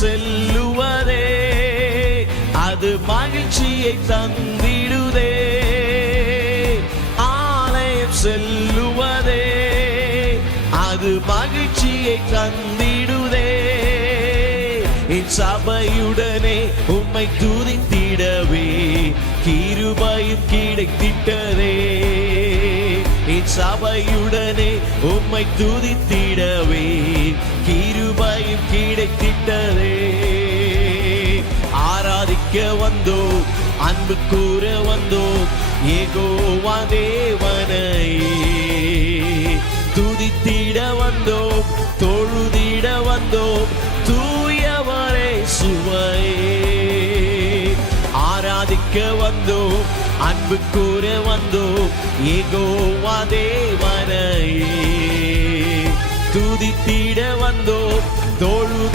செல்லுவதே அது மகிழ்ச்சியை தந்திடுதே. ஆலயம் செல்லுவதே அது மகிழ்ச்சியை தந்திடுதே. என் சபையுடனே உம்மை துதித்திடவே கிருபையும் கிடைத்திட்டதே. என் சபையுடனே உம்மை துதித்திடவே கிருபையும் கிடைத்திட்டதே. ஆராதிக்க வந்தோம், அன்பு கூற வந்தோம், யெகோவா தேவனையே. துதித்திட வந்தோம், தொழுதிட வந்தோம், தூயவரே சுவையே. ஆராதிக்க வந்தோம், அன்பு கூற வந்தோம், யெகோவா தேவனையே. துதித்திட வந்தோம், தொழு